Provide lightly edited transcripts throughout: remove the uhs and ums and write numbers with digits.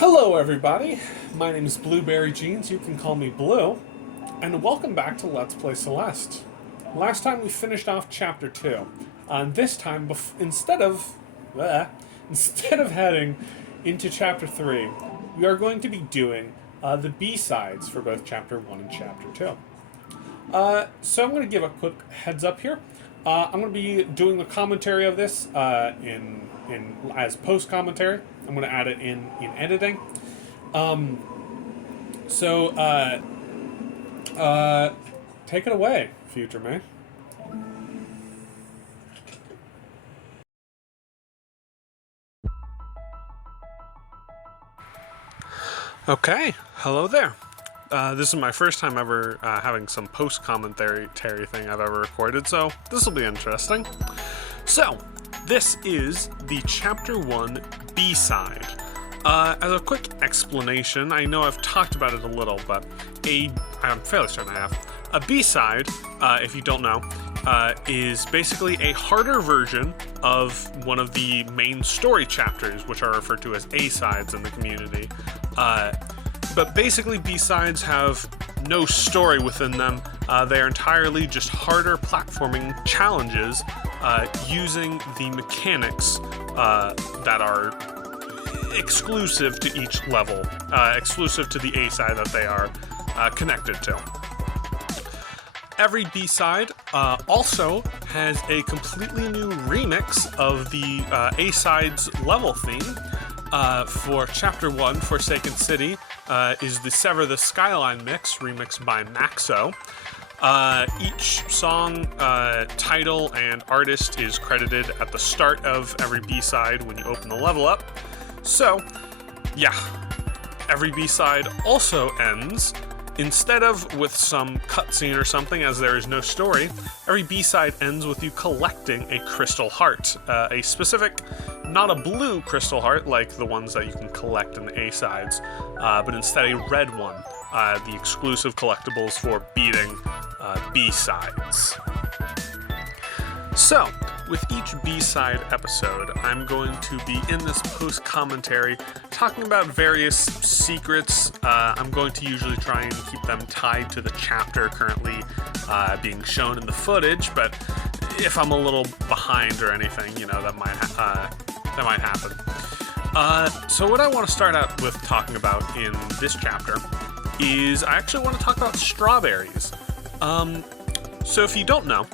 Hello, everybody. My name is Blueberry Jeans. You can call me Blue, and welcome back to Let's Play Celeste. Last time we finished off Chapter 2. This time, instead of heading into Chapter 3, we are going to be doing the B-sides for both Chapter 1 and Chapter 2. So I'm going to give a quick heads up here. I'm going to be doing the commentary of this as post commentary. I'm going to add it in editing. Take it away, future me. Okay, hello there. This is my first time ever having some post-commentary thing I've ever recorded, so this will be interesting. So, this is the Chapter 1 B-side. As a quick explanation, I know I've talked about it a little, but I'm fairly certain I have. A B-side, if you don't know, is basically a harder version of one of the main story chapters, which are referred to as A-sides in the community. But basically, B-sides have no story within them. They are entirely just harder platforming challenges using the mechanics that are exclusive to each level, exclusive to the A-side that they are connected to. Every B-side also has a completely new remix of the A-side's level theme. For Chapter 1, Forsaken City, is the Sever the Skyline mix, remixed by Maxo. Each song title and artist is credited at the start of every B-side when you open the level up. So, yeah, every B-side also ends, instead of with some cutscene or something, as there is no story, every B-side ends with you collecting a crystal heart, a specific, not a blue crystal heart like the ones that you can collect in the A-sides, but instead a red one, the exclusive collectibles for beating B-sides. So, with each B-side episode, I'm going to be in this post-commentary talking about various secrets. I'm going to usually try and keep them tied to the chapter currently being shown in the footage, but if I'm a little behind or anything, you know, that might happen. So what I want to start out with talking about in this chapter is I actually want to talk about strawberries. So if you don't know,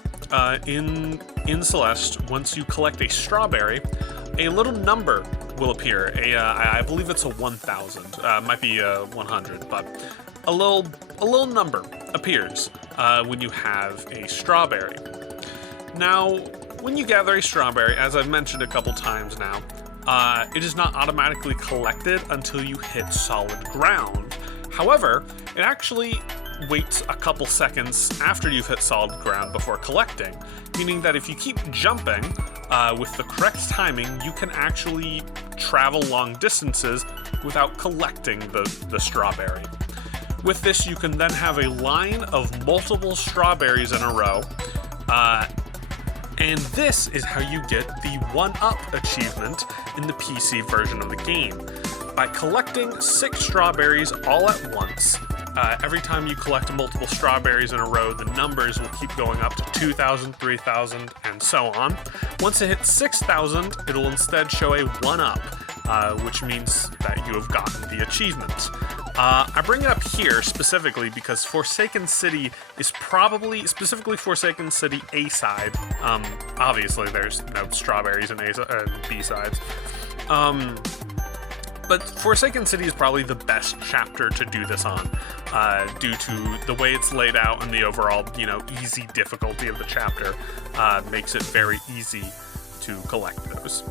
in Celeste, once you collect a strawberry, a little number will appear. I believe it's a 1,000. It might be a 100, but a little number appears when you have a strawberry. Now, when you gather a strawberry, as I've mentioned a couple times now, it is not automatically collected until you hit solid ground. However, it actually waits a couple seconds after you've hit solid ground before collecting, meaning that if you keep jumping with the correct timing, you can actually travel long distances without collecting the strawberry. With this, you can then have a line of multiple strawberries in a row, and this is how you get the 1-up achievement in the PC version of the game. By collecting 6 strawberries all at once, every time you collect multiple strawberries in a row, the numbers will keep going up to 2,000, 3,000, and so on. Once it hits 6,000, it'll instead show a 1-up, which means that you have gotten the achievement. I bring it up here specifically because Forsaken City is probably, specifically Forsaken City A-side, obviously there's no strawberries in B-sides, but Forsaken City is probably the best chapter to do this on, due to the way it's laid out and the overall, easy difficulty of the chapter, makes it very easy to collect those.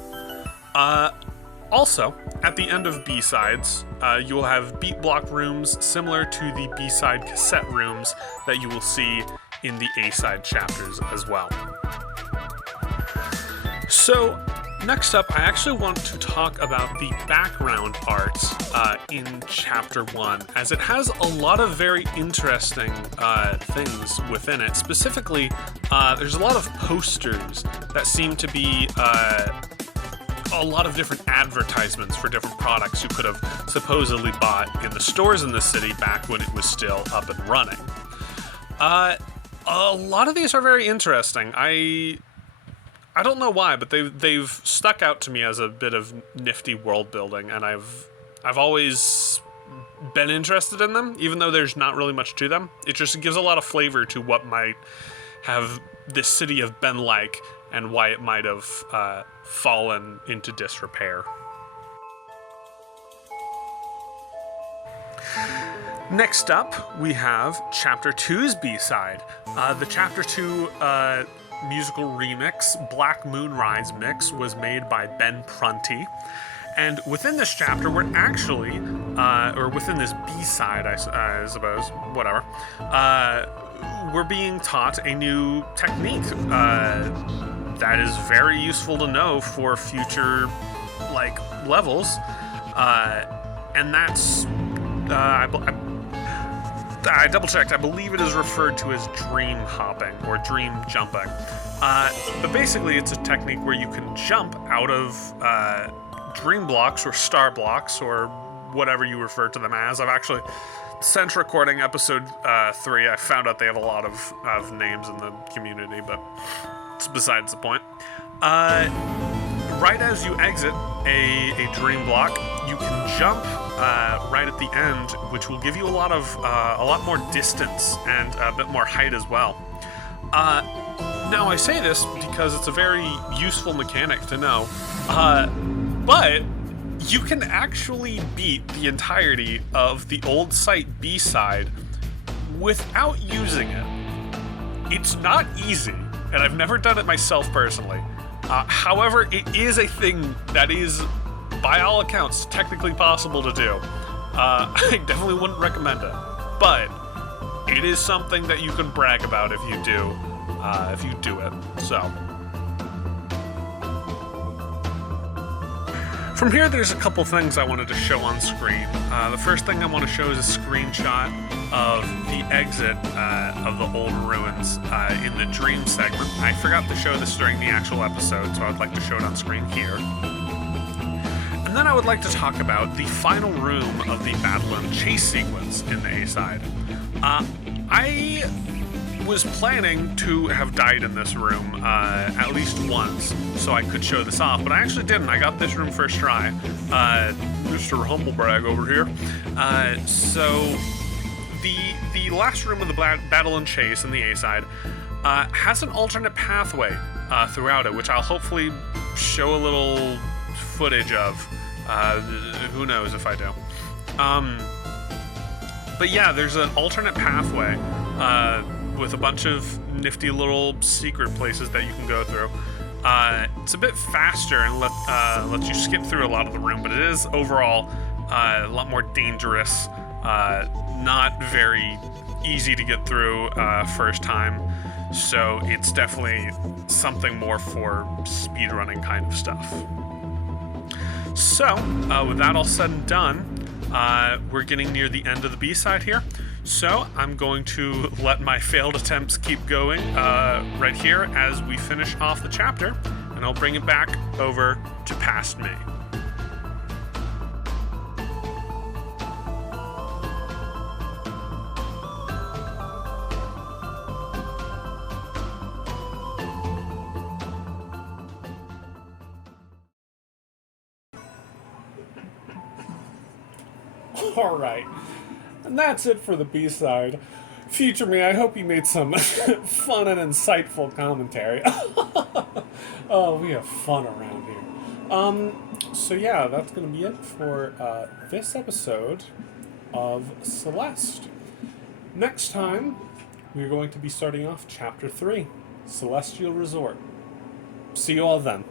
Also, at the end of B-sides, you will have beat block rooms similar to the B-side cassette rooms that you will see in the A-side chapters as well. So, next up, I actually want to talk about the background art in Chapter 1, as it has a lot of very interesting things within it. Specifically, there's a lot of posters that seem to be a lot of different advertisements for different products you could have supposedly bought in the stores in the city back when it was still up and running. A lot of these are very interesting. I don't know why, but they've stuck out to me as a bit of nifty world building, and I've always been interested in them, even though there's not really much to them. It just gives a lot of flavor to what might have this city have been like, and why it might have fallen into disrepair. Next up, we have Chapter 2's B-side. The Chapter 2 musical remix, Black Moonrise Mix, was made by Ben Prunty. And within this chapter, we're actually, or within this B-side, I suppose, whatever, we're being taught a new technique that is very useful to know for future, levels. And that's, I double-checked, I believe it is referred to as dream hopping, or dream jumping. But basically, it's a technique where you can jump out of dream blocks or star blocks or whatever you refer to them as. I've actually, since recording episode 3, I found out they have a lot of names in the community, but it's besides the point. Right as you exit a dream block, you can jump right at the end, which will give you a lot more distance and a bit more height as well. Now I say this because it's a very useful mechanic to know, but you can actually beat the entirety of the old site B-side without using it. It's not easy, and I've never done it myself personally. However, it is a thing that is, by all accounts, technically possible to do. I definitely wouldn't recommend it, but it is something that you can brag about if you do it. So, from here, there's a couple things I wanted to show on screen. The first thing I want to show is a screenshot of the exit of the old ruins in the dream segment. I forgot to show this during the actual episode, so I'd like to show it on screen here. And then I would like to talk about the final room of the battle and chase sequence in the A-side. I was planning to have died in this room at least once, so I could show this off, but I actually didn't. I got this room first try. Mr. Humblebrag over here. So the last room of the battle and chase in the A-side has an alternate pathway throughout it, which I'll hopefully show a little footage of. Who knows if I do. But yeah, there's an alternate pathway with a bunch of nifty little secret places that you can go through. It's a bit faster and lets you skip through a lot of the room, but it is overall a lot more dangerous, not very easy to get through first time, so it's definitely something more for speedrunning kind of stuff. So, with that all said and done, we're getting near the end of the B-side here. So I'm going to let my failed attempts keep going right here as we finish off the chapter, and I'll bring it back over to Past Me. Alright, and that's it for the B-side. Future me, I hope you made some fun and insightful commentary. Oh, we have fun around here. So yeah, that's going to be it for this episode of Celeste. Next time, we're going to be starting off Chapter 3, Celestial Resort. See you all then.